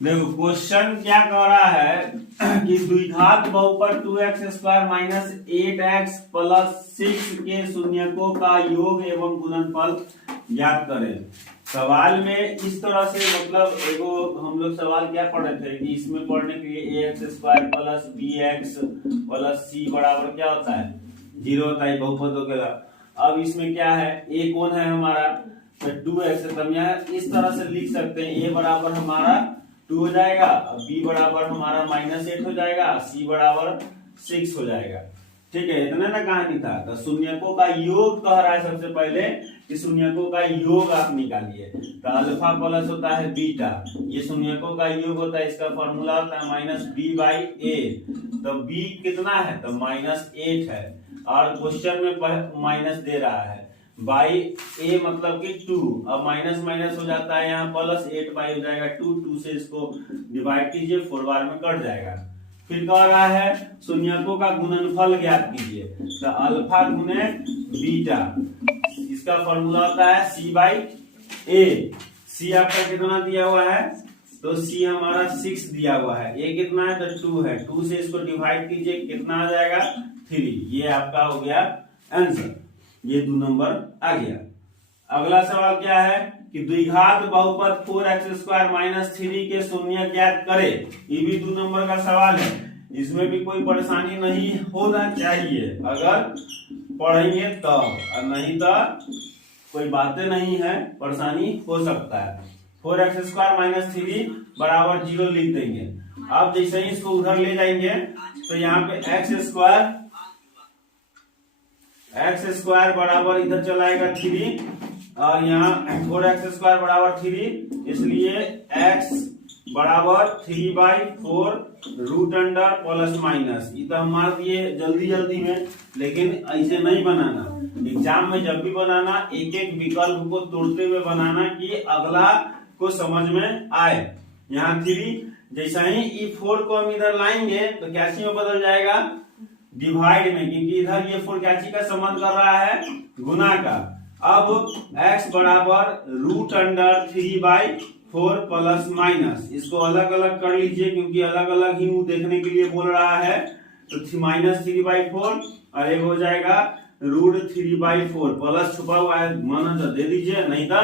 देखो क्वेश्चन क्या कह रहा है कि द्विघात बहुपद 2x² माइनस 8x प्लस 6 के शून्यकों का योग एवं गुणनफल ज्ञात करें। सवाल में इस तरह से मतलब एगो हम लोग सवाल क्या पढ़ रहे थे कि इसमें पढ़ने के लिए ax² plus bx plus c बराबर क्या होता है 0 होता है बहुपदों के। अब इसमें क्या है a कौन है हमारा तो 2x, तो हम यहाँ इस तरह से लिख सकते हैं a बराबर हमारा 2 हो जाएगा, b बराबर हमारा -8 हो जाएगा, c बराबर 6 हो जाएगा। ठीक है, इतना ना कहानी था। तो शून्यकों का योग कह रहा है सबसे पहले कि शून्यकों का योग आप निकालिए। तो अल्फा प्लस होता है बीटा, ये शून्यकों का योग होता है, इसका फॉर्मूला होता है -b/a। तो b कितना है तो -8 है और क्वेश्चन में माइनस दे रहा है बाई a मतलब कि 2। अब माइनस माइनस हो जाता है यहाँ प्लस 8 हो जाएगा 2 से इसको डिवाइड कीजिए 4 बार में कट जाएगा। फिर कह रहा है शून्यकों का गुणनफल ज्ञात कीजिए। तो अल्फा गुने बीटा, इसका फॉर्मूला होता है c/a। c आपका कितना दिया हुआ है तो c हमारा 6 दिया हुआ है, a कितना है तो 2 है, 2 से इसको डिवाइड कीजिए कितना आ जाएगा 3। ये आपका हो गया आंसर, ये 2 नंबर आ गया। अगला सवाल क्या है कि द्विघात बहुपद 4x² माइनस 3 के शून्य ज्ञात करे। ये भी 2 नंबर का सवाल है, इसमें भी कोई परेशानी नहीं होना चाहिए अगर पढ़ेंगे तो, और नहीं तो कोई बातें नहीं है, परेशानी हो सकता है। 4x² माइनस 3 बराबर 0 लिख देंगे। अब जैसे ही इसको उधर ले जाएंगे तो यहाँ पे x² बराबर इधर चलाएगा 3 और यहाँ 4x² बराबर 3, इसलिए x बराबर 3/4 रूट अंडर प्लस माइनस। ये तो हम मार दिए जल्दी जल्दी में, लेकिन ऐसे नहीं बनाना। एग्जाम में जब भी बनाना एक एक विकल्प को तोड़ते हुए बनाना कि अगला को समझ में आए। यहाँ 3 जैसा ही ई 4 को हम इधर लाएंगे तो कैसी में बदल जाएगा डिवाइड में, क्योंकि इधर ये 4 कैची का संबंध कर रहा है गुना का। अब x बराबर रूट अंडर 3/4 प्लस माइनस, इसको अलग अलग कर लीजिए क्योंकि अलग अलग ही देखने के लिए बोल रहा है। तो -3/4 और एक हो जाएगा रूट 3/4, प्लस छुपा हुआ है माना तो दे दीजिए, नहीं तो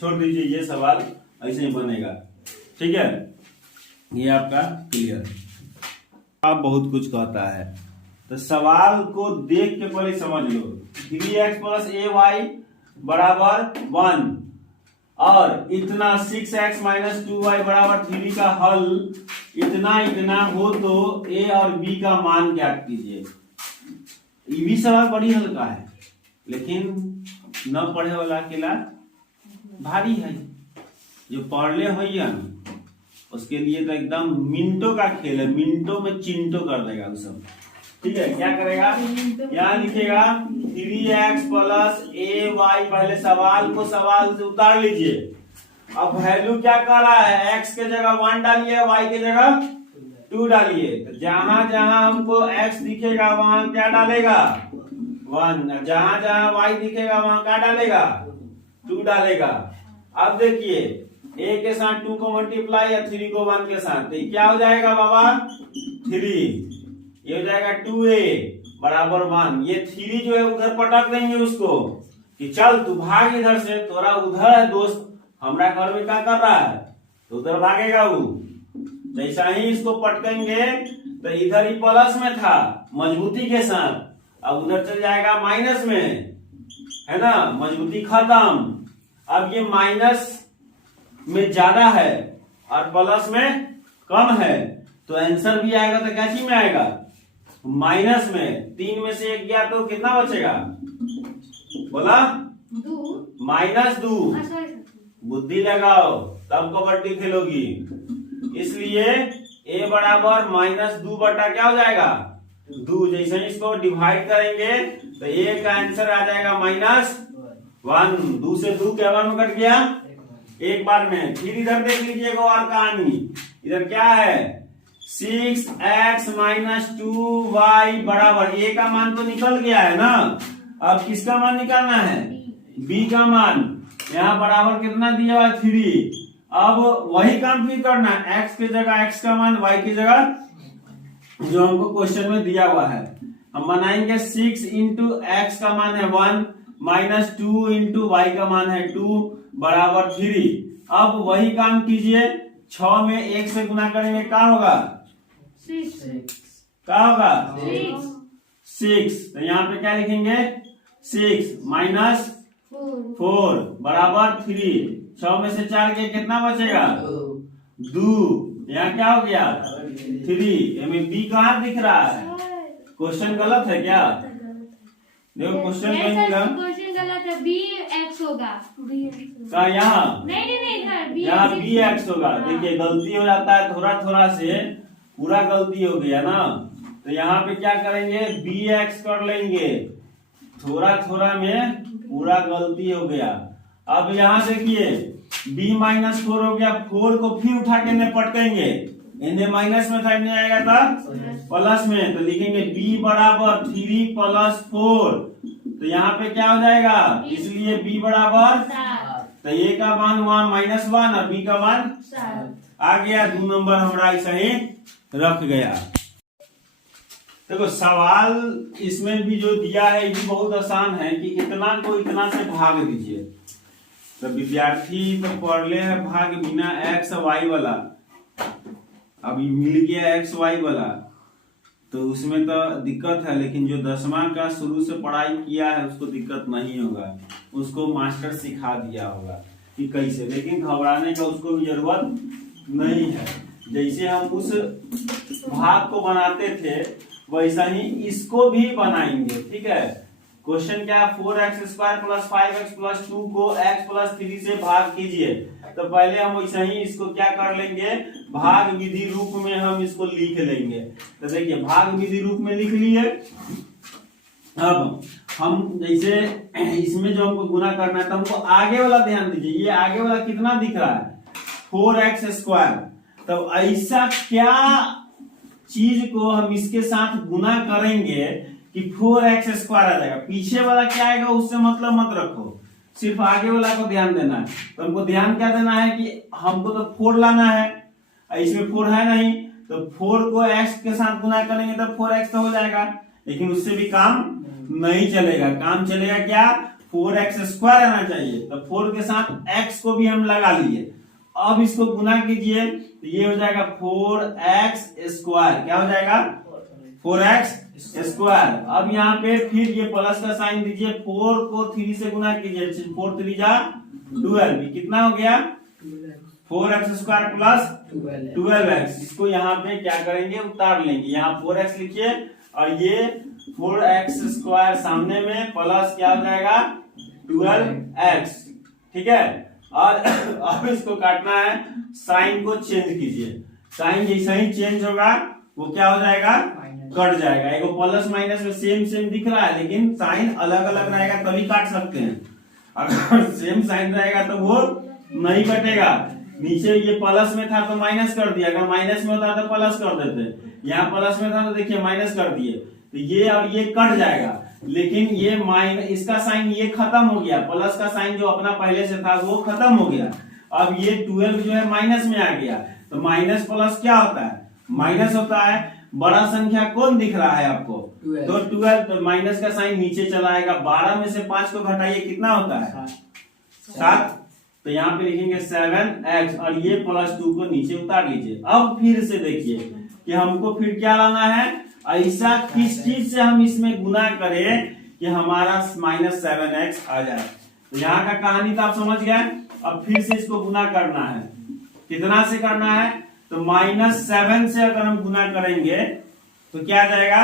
छोड़ दीजिए, ये सवाल ऐसे ही बनेगा। ठीक है, ये आपका क्लियर। आप बहुत कुछ कहता है तो सवाल को देख के पहले समझ लो। 3x प्लस ay बराबर 1 और इतना 6x माइनस 2y बराबर 3 का हल इतना हो तो a और b का मान ज्ञात कीजिए। ये भी सवाल बड़ी हल्का है, लेकिन न पढ़े वाला अकेला भारी है। जो पढ़ ले हो उसके लिए तो एकदम मिनटों का खेल है, मिनटों में चिंटो कर देगा वो सब। ठीक है, क्या करेगा यहाँ लिखेगा 3x प्लस ay। पहले सवाल को सवाल से उतार लीजिए। अब वैल्यू क्या कर रहा है, x के जगह 1 डालिए, y के जगह 2 डालिए। तो जहां जहां हमको x दिखेगा वहां क्या डालेगा 1, जहां जहां y दिखेगा वहां क्या डालेगा 2 डालेगा। अब देखिए a के साथ 2 को मल्टीप्लाई या 3 को 1 के साथ, तो क्या हो जाएगा बाबा 3, ये हो जाएगा 2a बराबर 1। ये 3 जो है उधर पटक देंगे उसको कि चल तू भाग इधर से, तोरा उधर है दोस्त, हमरा घर में क्या कर रहा है, तो उधर भागेगा वो। जैसा ही इसको पटकेंगे तो इधर ही प्लस में था मजबूती के साथ, अब उधर चल जाएगा माइनस में, है ना, मजबूती खत्म। अब ये माइनस में ज्यादा है और प्लस में कम है, तो आंसर भी आएगा तो क्या चीज में आएगा माइनस में। 3 में से 1 गया तो कितना बचेगा बोला -2। बुद्धि लगाओ तब कबड्डी खेलोगी। इसलिए a बराबर -2 बटा क्या हो जाएगा 2। जैसे ही इसको डिवाइड करेंगे तो a का आंसर आ जाएगा -1। 2 से 2 क्या बार में कट गया एक बार में। फिर इधर देख लीजिएगा और कहानी, इधर क्या है 6x माइनस 2y बराबर a का मान तो निकल गया है ना। अब किसका मान निकालना है b का मान। यहाँ बराबर कितना दिया हुआ 3 अब वही काम फिर करना है, x की जगह x का मान, y की जगह जो हमको क्वेश्चन में दिया हुआ है हम बनाएंगे 6 इंटू एक्स का मान है 1 माइनस 2 इंटू वाई का मान है 2 बराबर 3। अब वही काम कीजिए, 6 में 1 से गुना करेंगे क्या होगा, 6 क्या होगा 6 6। तो यहाँ पे क्या लिखेंगे 6 माइनस 4 बराबर 3। 6 में से 4 के कितना बचेगा 2। यहाँ क्या हो गया 3। हमें बी कहाँ दिख रहा है, क्वेश्चन गलत है क्या, देखो क्वेश्चन क्वेश्चन गलत है, बी एक्स होगा का यहाँ नहीं इधर यहाँ बी एक्स होगा। देखिए गलती हो जाता है थोड़ा थोड़ा से, पूरा गलती हो गया ना, तो यहाँ पे क्या करेंगे बी एक्स कर लेंगे, थोड़ा थोड़ा में पूरा गलती हो गया। अब यहाँ देखिए b माइनस 4 हो गया, 4 को फिर उठा के निपटेंगे, इन्हें माइनस में था नहीं आएगा था प्लस में, तो लिखेंगे b बराबर 3 प्लस 4। तो यहाँ पे क्या हो जाएगा, इसलिए b बराबर, तो a का मान हुआ -1 और b का मान आ गया, 2 नंबर हमारा ऐसा ही रख गया। देखो सवाल इसमें भी जो दिया है ये भी बहुत आसान है कि इतना को इतना से भाग दीजिए। तो विद्यार्थी तो पढ़ ले है भाग बिना एक्स वाई वाला, अब मिल गया एक्स वाई वाला, तो उसमें तो दिक्कत है, लेकिन जो 10वां का शुरू से पढ़ाई किया है उसको दिक्कत नहीं होगा, उसको मास्टर सिखा दिया होगा कि कैसे, लेकिन घबराने का उसको भी जरूरत नहीं है। जैसे हम उस भाग को बनाते थे वैसा ही इसको भी बनाएंगे, ठीक है। क्वेश्चन क्या है, 4x square plus 5x plus 2 को x प्लस 3 से भाग कीजिए। तो पहले हम वैसा ही इसको क्या कर लेंगे, भाग विधि रूप में हम इसको लिख लेंगे। तो देखिए भाग विधि रूप में लिख लिए। अब हम जैसे इसमें जो हमको गुना करना है तो हमको आगे वाला ध्यान दीजिए, ये आगे वाला कितना दिख रहा है 4x स्क्वायर। तो ऐसा क्या चीज को हम इसके साथ गुना करेंगे कि 4x स्क्वायर आ जाएगा, पीछे वाला क्या आएगा उससे मतलब मत रखो, सिर्फ आगे वाला को ध्यान देना है। तो हमको ध्यान क्या देना है कि हमको तो 4 लाना है, इसमें 4 है नहीं, तो 4 को x के साथ गुना करेंगे तो 4x तो हो जाएगा, लेकिन उससे भी काम नहीं चलेगा। काम चलेगा क्या, 4x स्क्वायर आना चाहिए। तो 4 के साथ x को भी हम लगा लिए। अब इसको गुना कीजिए तो ये हो जाएगा 4x स्क्वायर, क्या हो जाएगा 4x स्क्वायर। अब यहाँ पे फिर ये प्लस का साइन दीजिए, 4 को 3 से गुना कीजिए, 4 3 जा 12, कितना हो गया 4x स्क्वायर प्लस 12x। इसको यहाँ पे क्या करेंगे, उतार लेंगे, यहाँ 4x लिखिए और ये 4x स्क्वायर सामने में प्लस क्या हो जाएगा 12x, ठीक है। और अब इसको काटना है, साइन को चेंज कीजिए, साइन जैसा ही चेंज होगा वो क्या हो जाएगा कट जाएगा। एगो प्लस माइनस में सेम सेम दिख रहा है लेकिन साइन अलग अलग रहेगा तभी काट सकते हैं, अगर सेम साइन रहेगा तो वो नहीं कटेगा। नीचे ये प्लस में था तो माइनस कर दिया, अगर माइनस में होता तो प्लस कर देते, यहाँ प्लस में था तो देखिए माइनस कर दिए, तो ये और ये कट जाएगा। लेकिन ये माइनस इसका साइन ये खत्म हो गया, प्लस का साइन जो अपना पहले से था वो खत्म हो गया। अब ये 12 जो है माइनस में आ गया, तो माइनस प्लस क्या होता है माइनस होता है। बड़ा संख्या कौन दिख रहा है आपको 12। तो 12, तो माइनस का साइन नीचे चला आएगा, 12 में से 5 को घटाइए कितना होता है 7। तो यहाँ पे लिखेंगे 7x और ये +2 को नीचे उतार लीजिए। अब फिर से देखिए कि हमको फिर क्या लाना है, ऐसा किस चीज से हम इसमें गुना करें कि हमारा -7x आ जाए। तो यहाँ का कहानी तो आप समझ गए। अब फिर से इसको गुना करना है, कितना से करना है, तो -7 से अगर हम गुना करेंगे तो क्या आ जाएगा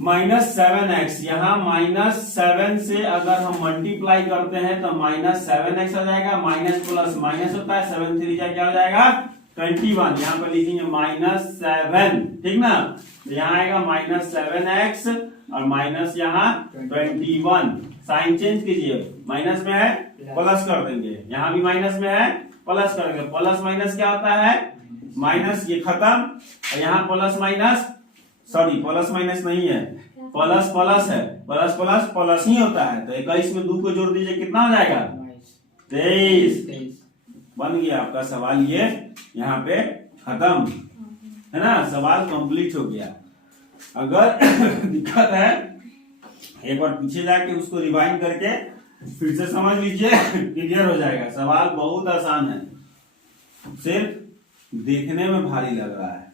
-7x। यहाँ -7 से अगर हम मल्टीप्लाई करते हैं तो -7x आ जाएगा, माइनस प्लस माइनस होता है, 7 3 क्या हो जाएगा 21। यहाँ पर लिखेंगे -7, ठीक ना। तो यहाँ आएगा -7x और माइनस यहाँ 21। साइन चेंज कीजिए, माइनस में है प्लस कर देंगे, यहाँ भी माइनस में है प्लस कर देंगे। प्लस माइनस क्या होता है माइनस, ये खत्म, और यहाँ plus minus, sorry plus minus नहीं है, प्लस प्लस है, प्लस प्लस प्लस ही होता है। तो 21 में 2 को जोड़ दीजिए कितना हो जाएगा 23। बन गया आपका सवाल, ये यहाँ पे खत्म है ना, सवाल कंप्लीट हो गया। अगर दिक्कत है एक बार पीछे जाके उसको रिवाइंड करके फिर से समझ लीजिए, क्लियर हो जाएगा। सवाल बहुत आसान है, सिर्फ देखने में भारी लग रहा है।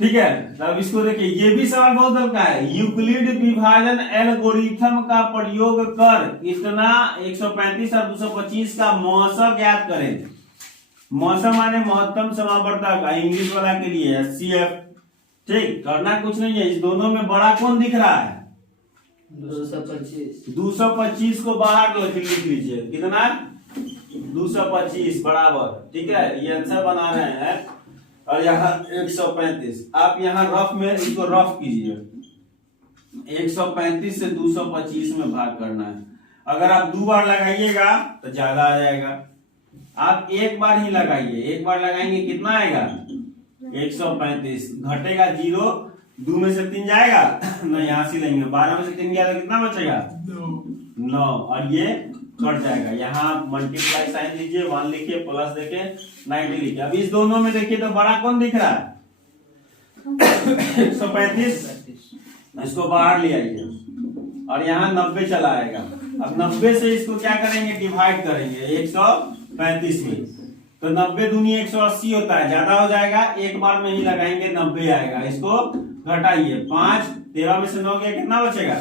ठीक है, तब इसको देखिए, ये भी सवाल बहुत हल्का है। यूक्लिड विभाजन एल्गोरिथम का प्रयोग कर इतना 135 और 225 का मौसम ज्ञात करें। मौसम माने महत्तम समावर्तक, इंग्लिश वाला के लिए CF। ठीक, करना कुछ नहीं है, इस दोनों में बड़ा कौन दिख रहा है? 225 को बाहर लिख लीजिए, कितना? 225 बराबर, ठीक है, ये आंसर बना रहे हैं। और यहाँ 135, आप यहाँ रफ में इसको रफ कीजिए। 135 से 225 में भाग करना है। अगर आप 2 बार लगाइएगा तो ज्यादा आ जाएगा, आप एक बार ही लगाइए। एक बार लगाएंगे कितना आएगा? 135, घटेगा 0, 2 में से 3 जाएगा ना, यहाँ से लेंगे, 12 में से 3 गया तो कितना बचेगा? 9, और ये कट जाएगा। यहाँ मल्टीप्लाई साइन दीजिए, 1 लिखिए, प्लस देके 90 लिखिए। अब इस दोनों में देखिए तो बड़ा कौन दिख रहा है? 135, इसको बाहर ले आइए और यहाँ 90 चला आएगा। अब 90 से इसको क्या करेंगे? डिवाइड करेंगे 135 में, तो 90 दूनी 180 होता है, ज्यादा हो जाएगा, एक बार में ही लगाएंगे 90 आएगा। इसको घटाइए, 5, 13 में से 9 गया, कितना बचेगा?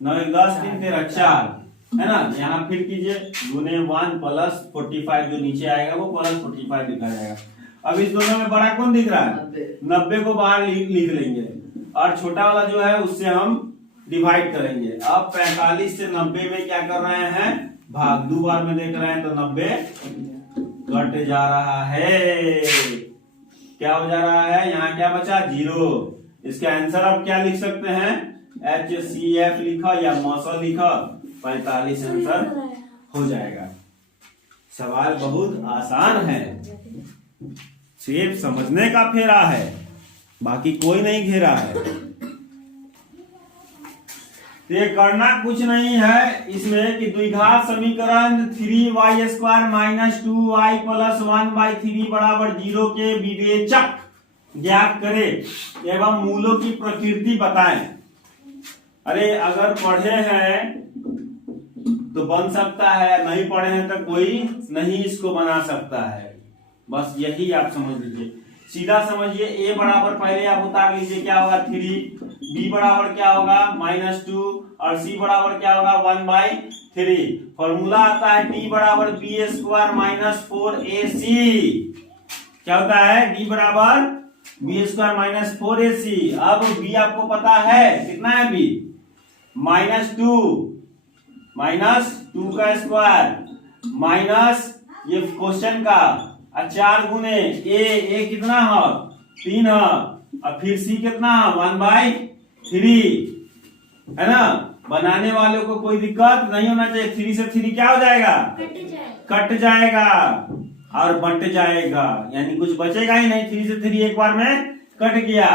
9, 10, 3, 13, 4 है ना। यहाँ फिर कीजिए, गुने 1 प्लस 45, जो नीचे आएगा वो प्लस 45 लिखा जाएगा। अब इस दोनों में बड़ा कौन दिख रहा है? 90 को बाहर लिख लेंगे और छोटा वाला जो है उससे हम डिवाइड करेंगे। अब 45 से 90 में क्या कर रहे हैं? भाग, 2 बार में देख रहे हैं तो 90 घट जा रहा है। क्या हो जा रहा है? यहाँ क्या बचा? 0। इसका आंसर आप क्या लिख सकते हैं? HCF लिखा या मौसम लिखा, 45 आंसर हो जाएगा। सवाल बहुत आसान है, सिर्फ समझने का फेरा है, बाकी कोई नहीं घेरा है। ये करना कुछ नहीं है इसमें कि द्विघात समीकरण 3y² - 2y + 1/3 बराबर 0 के विवेचक ज्ञात करें एवं मूलों की प्रकृति बताएं। अरे अगर पढ़े हैं तो बन सकता है, नहीं पढ़े हैं तो कोई नहीं इसको बना सकता है। बस यही आप समझ लीजिए, सीधा समझिए। a बराबर पहले आप उतार लीजिए, क्या होगा? 3, b बराबर क्या होगा? -2, और c बराबर क्या होगा? 1/3। फॉर्मूला आता है d बराबर b² - 4ac। क्या होता है? d बराबर b² - 4ac। अब b आपको पता है, कितना है b? -2 का स्क्वायर माइनस ये क्वेश्चन का 4 गुने a कितना है? 3 है, और फिर c कितना है? 1/3 है ना। बनाने वालों को कोई दिक्कत नहीं होना चाहिए। 3 से 3 क्या हो जाएगा? कट जाएगा और बंट जाएगा, यानी कुछ बचेगा ही नहीं। 3 से 3 एक बार में कट गया।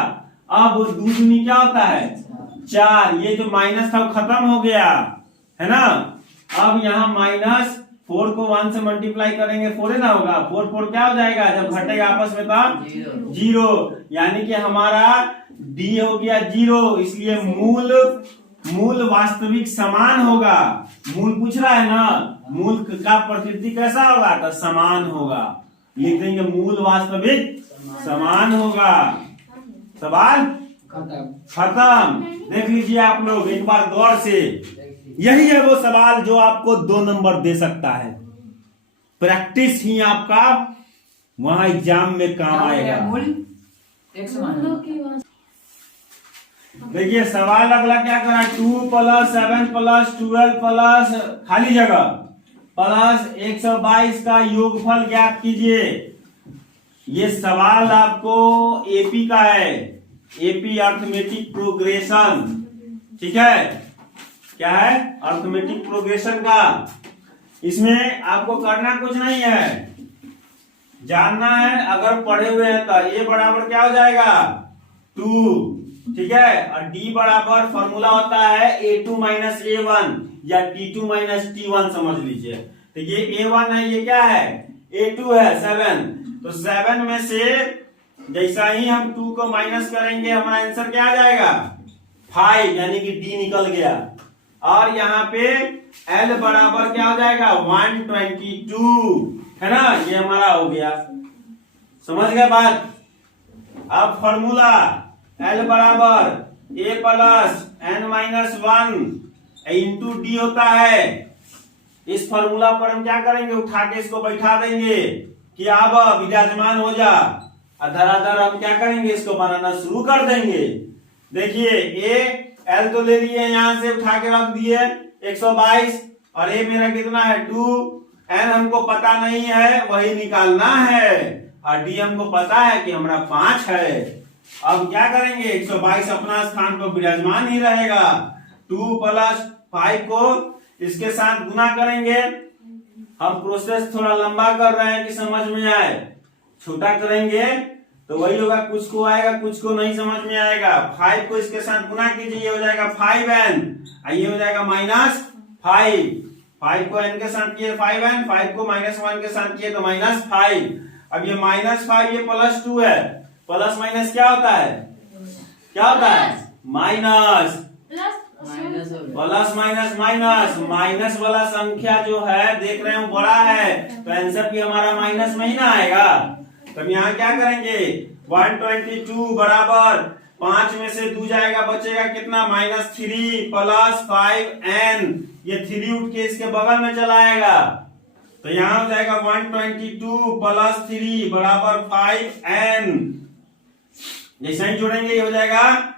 अब 2 दूनी क्या होता है? 4। ये जो माइनस था वो खत्म हो गया है ना। अब यहाँ -4 को 1 से मल्टीप्लाई करेंगे, 4 है ना होगा। 4 4 क्या हो जाएगा? जब घटेगा आपस में तो 0, यानी कि हमारा d हो गया 0। इसलिए मूल वास्तविक समान होगा। मूल पूछ रहा है ना, मूल का प्रकृति कैसा होगा? तो समान होगा। लिख देंगे मूल वास्तविक समान होगा। सवाल खत्म। देख लीजिए आप लोग एक बार गौर से, यही है वो सवाल जो आपको 2 नंबर दे सकता है। प्रैक्टिस ही आपका वहां एग्जाम में काम आएगा। देखिए सवाल अगला क्या करा? 2 + 7 + 12 प्लस खाली जगह प्लस 122 का योगफल ज्ञात कीजिए। ये सवाल आपको एपी का है, एपी अर्थमेटिक प्रोग्रेशन। ठीक है, क्या है? अर्थमेटिक प्रोग्रेशन का। इसमें आपको करना कुछ नहीं है, जानना है। अगर पढ़े हुए हैं तो ये बराबर क्या हो जाएगा? 2। ठीक है, और d बराबर फॉर्मूला होता है a2 - a1 या t2 - t1 समझ लीजिए। तो ये A1 है, ये क्या है A2 है 7। तो 7 में से जैसा ही हम 2 को माइनस करेंगे हमारा आंसर क्या आ जाएगा 5, यानी कि D निकल गया। और यहाँ पे L बराबर क्या हो जाएगा 122, है ना, ये हमारा हो गया। समझ गए बात। अब फॉर्मूला L बराबर A plus n minus 1 into D होता है। इस फॉर्मूला पर हम क्या करेंगे, उठा के इसको बैठा देंगे कि अब विराजमान हो जा। धराधर हम क्या करेंगे, इसको बनाना शुरू कर देंगे। देखिए A L तो ले लिए, यहां से उठा के रख दिए 122, और A मेरा कितना है 2, n हमको पता नहीं है वही निकालना है, और D हमको पता है कि हमारा 5 है। अब क्या करेंगे, 122 अपना स्थान पर विराजमान ही रहेगा। 2 प्लस 5 को इसके साथ गुना करेंगे। हम प्रोसेस थोड़ा लंबा कर रहे हैं कि समझ में आए, छोटा करेंगे तो वही होगा, कुछ को आएगा कुछ को नहीं समझ में आएगा। 5 को इसके साथ गुना कीजिए, ये हो जाएगा 5n, ये हो जाएगा -5। 5 को n के साथ किए 5n, 5 को -1 के साथ किए तो -5। अब ये -5 ये +2 है, प्लस माइनस क्या होता है, क्या होता है minus. Plus minus minus, minus वाला संख्या जो है देख रहे हो बड़ा है, तो आंसर भी हमारा माइनस में ही ना आएगा। तो यहाँ क्या करेंगे, 122 बराबर 5 में से 2 जाएगा, बचेगा कितना -3 प्लस 5n, ये 3 उठ के इसके बगल में चला आएगा। तो यहाँ हो जाएगा 122 प्लस 3 बराबर 5n। जैसे ही जोड़ेंगे ये हो जाएगा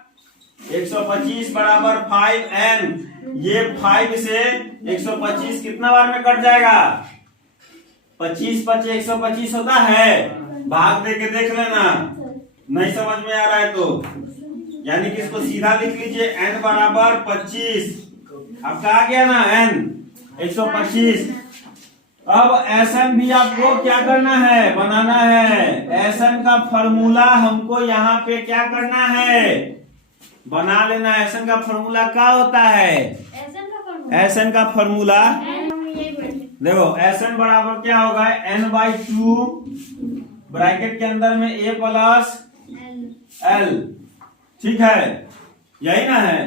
125 बराबर 5n। ये 5 से 125 कितना बार में कट जाएगा, 25 5 125 होता है। भाग दे के देख लेना, नहीं समझ में आ रहा है तो, यानी कि इसको सीधा लिख लीजिए n बराबर 25। अब कहा गया ना n 125। अब Sn भी आपको क्या करना है, बनाना है। Sn का फॉर्मूला हमको यहाँ पे क्या करना है, बना लेना। Sn का फॉर्मूला क्या होता है, Sn का फॉर्मूला देखो, Sn बराबर क्या होगा n/2 ब्रैकेट के अंदर में A प्लस L, ठीक है, यही ना है।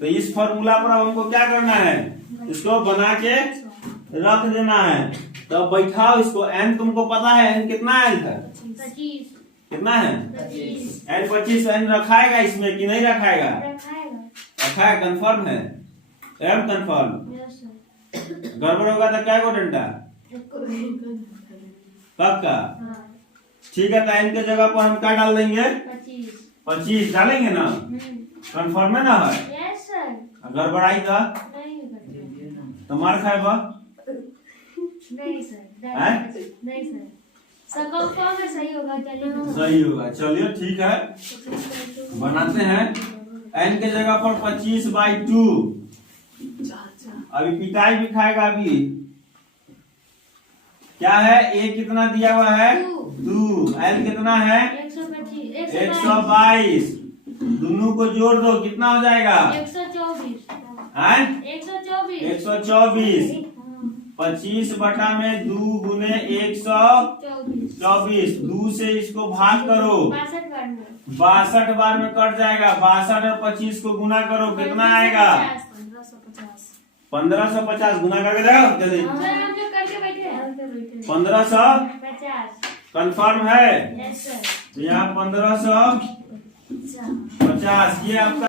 तो इस फॉर्मूला पर हमको क्या करना है, इसको बना के रख देना है। तो बैठाओ इसको, n तुमको पता है n कितना है, था 25, कितना है n 25। n रखाएगा इसमें कि नहीं रखाएगा, रखाएगा, कंफर्म है, एम कंफर्म। गड़बड़ होगा तो क्या को डंडा पक्का, ठीक है। तो n के जगह पर हम क्या डाल देंगे, 25 डालेंगे ना, कंफर्म है ना है। गड़बड़ाई का तो मार खाएगा नहीं सर, नहीं सर, सकल में सही होगा, चलिए सही होगा, चलिए ठीक है। बनाते हैं n के जगह पर 25/2। अभी पिटाई भी खाएगा। अभी क्या है, a कितना दिया हुआ है 2, l कितना है 122। दोनों को जोड़ दो, कितना हो जाएगा 124। 25 बटा में 2 गुने 124, 2 से इसको भाग करो, 62 बार में कट जाएगा। 62 और 25 को गुना करो, कितना आएगा 1550। गुना करके जाओ जल्दी, 1550 कंफर्म है। तो यहाँ 1550 ये आपका